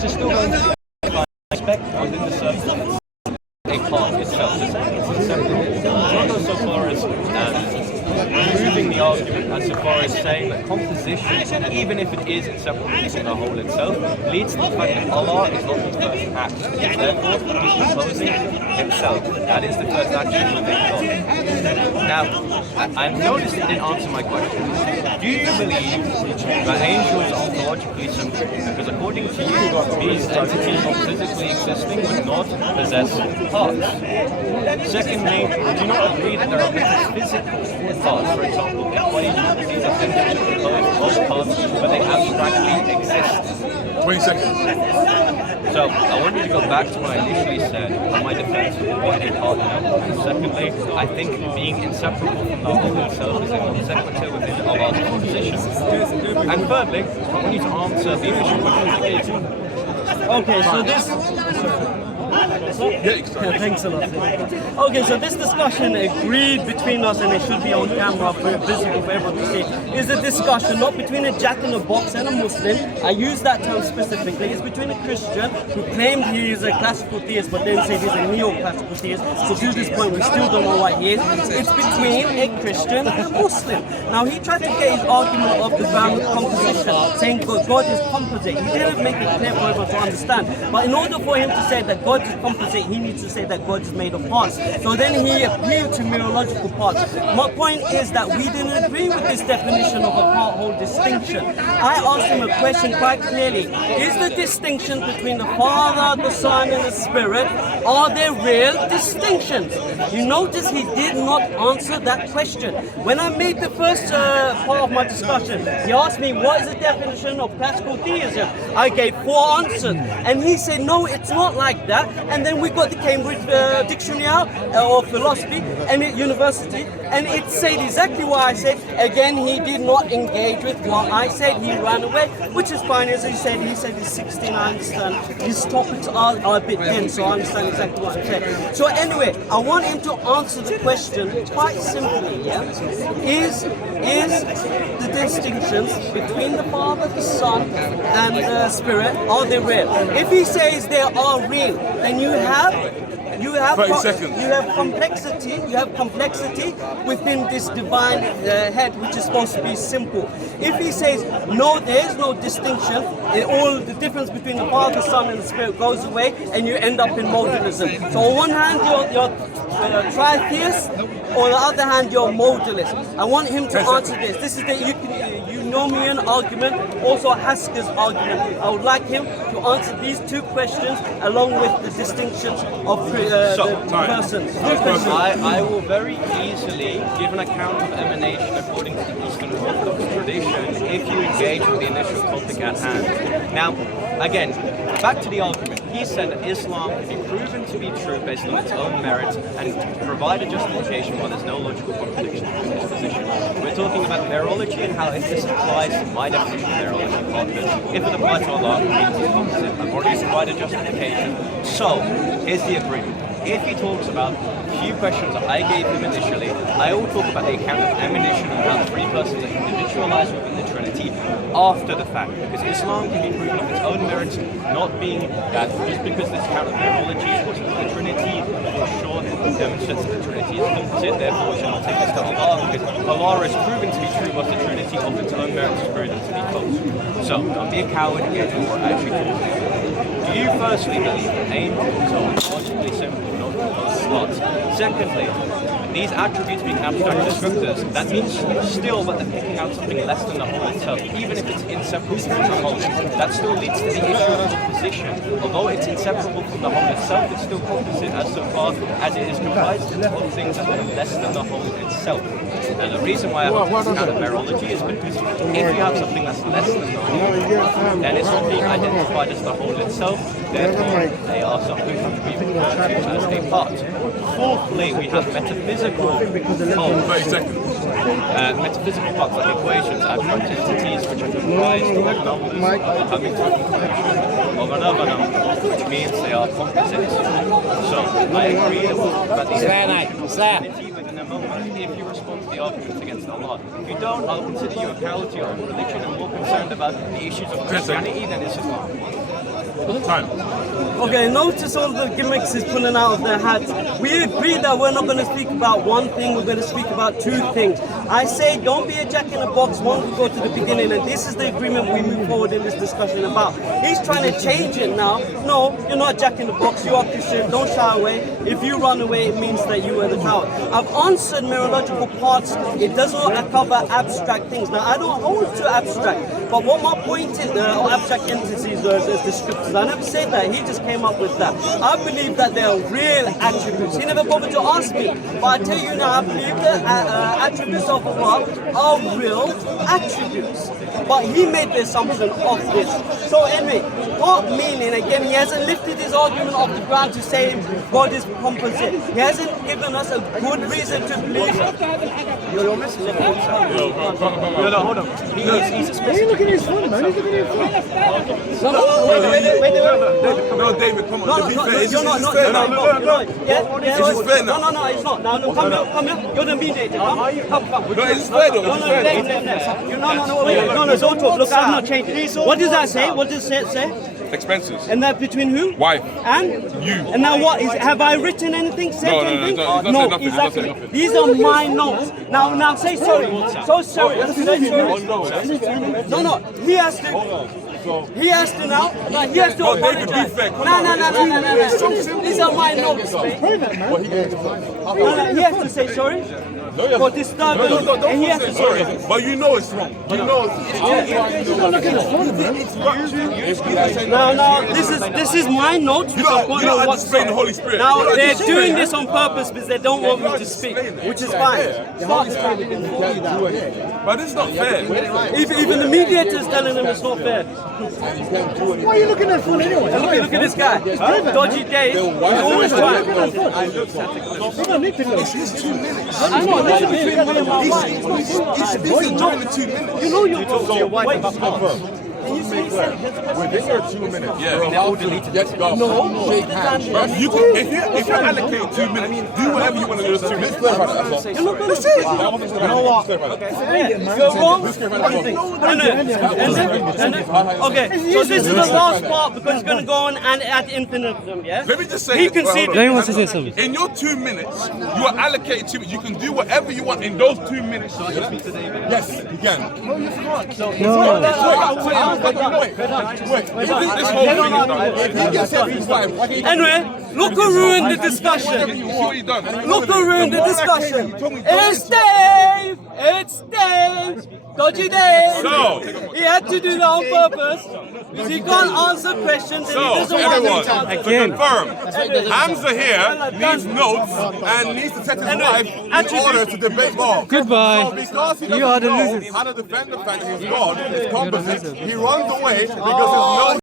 this is still going to be aspect within the circle. A part itself. The saying it's inseparable. Not go so far as removing the argument as far as saying that composition, even if it is inseparable from the whole itself, leads to the fact that Allah is not the first act. Therefore, He's composing Himself. That is the first action within God. Now, I've noticed you didn't answer my question. Do you believe that angels are ontologically simple? Because according to you, these entities not physically existing would not possess parts. Secondly, do you not agree that there are metaphysical parts? For example, embodied entities are physically composed of parts, but they abstractly exist. 20 seconds. So, I want you to go back to what I initially said on my defense of what a part is. And secondly, I think being inseparable from the whole itself is a non sequitur within Allah's composition. And thirdly, I want you to answer the initial question I gave you. Okay, so this... Thanks a lot. Okay, so this discussion agreed between us, and it should be on camera, visible for everyone to see, is a discussion not between a jack in the box and a Muslim. I use that term specifically. It's between a Christian who claimed he is a classical theist, but then said he's a neo-classical theist. So to this point, we still don't know what he is. It's between a Christian and a Muslim. Now, he tried to get his argument off the ground with composition, saying God is composite. He didn't make it clear for everyone to understand. But in order for him to say that God is composite, he needs to say that God is made of parts. So then he appealed to mereological parts. My point is that we didn't agree with this definition of a part-whole distinction. I asked him a question quite clearly. Is the distinction between the Father, the Son, and the Spirit, are there real distinctions? You notice he did not answer that question. When I made the first part of my discussion, he asked me, what is the definition of classical theism? I gave 4 answers. And he said, no, it's not like that. And then we got the Cambridge Dictionary out, or philosophy, and university, and it said exactly what I said. Again, he did not engage with what I said. He ran away, which is fine. As he said he's 16, I understand. His topics are a bit dense, so I understand exactly what I'm saying. So anyway, I want him to answer the question quite simply, yeah? Is the distinctions between the Father, the Son, and the Spirit, are they real? If he says they are real, then you have 30 seconds. You have complexity within this divine head, which is supposed to be simple. If he says no, there is no distinction, all the difference between the Father, Son, and the Spirit goes away, and you end up in modalism. So on one hand, you're tritheist, on the other hand, you're modalist. I want him to answer this. This is the Eunomian argument, also Haskell's argument. I would like him to answer these 2 questions along with the distinctions of the persons. I will very easily give an account of emanation according to the Eastern Orthodox tradition if you engage with the initial topic at hand. Now, again, back to the argument. He said that Islam can be proven to be true based on its own merits and provide a justification while there's no logical contradiction in this position. We're talking about mereology and how if this applies to my definition of mereology, partners, if it applies to Allah, it means it's opposite. I've already provided justification. So, here's the agreement. If he talks about a few questions that I gave him initially, I will talk about the account of emanation and how 3 persons are individualized within the Trinity after the fact, because Islam can be proven of its own merits, not being that just because this account of mereology is the Trinity for sure demonstrates that the Trinity is composite, therefore we should not take this to Allah, because Allah is proven to be true, but the Trinity of its own merits is proven to be false. So, don't be a coward and get what we're actually talking about. Do you firstly believe that angels are logically simple, not composed parts? Secondly, these attributes being abstract descriptors, that means still that they're picking out something less than the whole itself, even if it's inseparable from the whole. That still leads to the issue of composition. Although it's inseparable from the whole itself, it's still composite as so far as it is comprised of things that are less than the whole itself. And the reason why I want this kind of mereology is because if you have something that's less than the whole, then it's not being identified as the whole itself, therefore they are something that we refer to as a part. Fourthly, we have metaphysical parts. 30 seconds. Metaphysical parts like equations, abstract entities which are comprised of numbers coming to a conclusion of another number, which means they are composites. So I agree that these are within a moment if you respond to the arguments against Allah. If you don't, I'll consider you a coward to your own religion and more concerned about the issues of Christianity than Islam. Time. Okay, notice all the gimmicks he's pulling out of their hats. We agree that we're not going to speak about one thing, we're going to speak about two things. I say don't be a jack in the box, one will go to the beginning, and this is the agreement we move forward in this discussion about. He's trying to change it now. No, you're not a jack in the box, you are Christian, don't shy away. If you run away, it means that you are the coward. I've answered mirological parts, it does not cover abstract things. Now, I don't hold to abstract, but what my point is, abstract entities as the scriptures, I never said that, he just came up with that. I believe that they are real attributes. He never bothered to ask me, but I tell you now, I believe the attributes of Allah are real attributes. But he made the assumption of this. So anyway, what meaning, again, he hasn't lifted his argument off the ground to say God is composite. He hasn't given us a good reason to believe. You're missing it. No, hold on. He's Why are you looking at his phone, man? He's looking at his phone. No, David, come on. To be fair, it's fair. No, it's not. No, come here. You're the mediator. Come. No, it's fair though. No, don't talk. Look, I'm not changing. What does that say? What does it say? Expenses. And that between who? Wife. And? You. And now what? Have I written anything? Said No, anything? it's not said nothing, it's not said exactly. nothing. These are my notes. Now say sorry. So sorry. No. He has to. He has to now. No, he has to David, apologize. be fair. No. These are my notes. No, he has to say sorry. For disturbance, and he has to Sorry, but you know it's wrong. You know No, this is my note. you don't explain the Holy Spirit. Now they're doing this on purpose because they don't want me to speak, which is fine. But it's not fair. Even the mediator is telling them it's not fair. Why are you looking at his phone anyway? Look at this guy. Dodgy days. He's always right. You don't need to look. It's 2 minutes. I know. This is between me and my wife. He's busy during the 2 minutes. You know you're talking to your wife Wait, about confirm. you say We're this here 2 minutes. Yeah. Now let's go. No. Shake hands. You can, if you're allocated 2 minutes, do whatever you want to do in those 2 minutes. You're not going to say it. You know what? You're wrong. Okay, so this is the last part because it's going to go on and at infinitum, yeah? Let me just say He this. conceded. Hold on. wants to say something. In your 2 minutes, you are allocated 2 minutes. You can do whatever you want in those 2 minutes. Yes, you can. Wait. This whole thing is done. If he gets every time, Anyway, look who ruined the discussion. See what you done. Look who ruined the discussion. It's Dave. It's Dave. Dodgy Dave. So, He had to do that on purpose because he can't answer questions and he So, doesn't want everyone, to answer. to confirm, Hamza here needs notes and needs to set his wife in order to debate more. Goodbye. So because he You are the doesn't know losers. how to defend the fact that he's God, he's competent, he runs away because there's no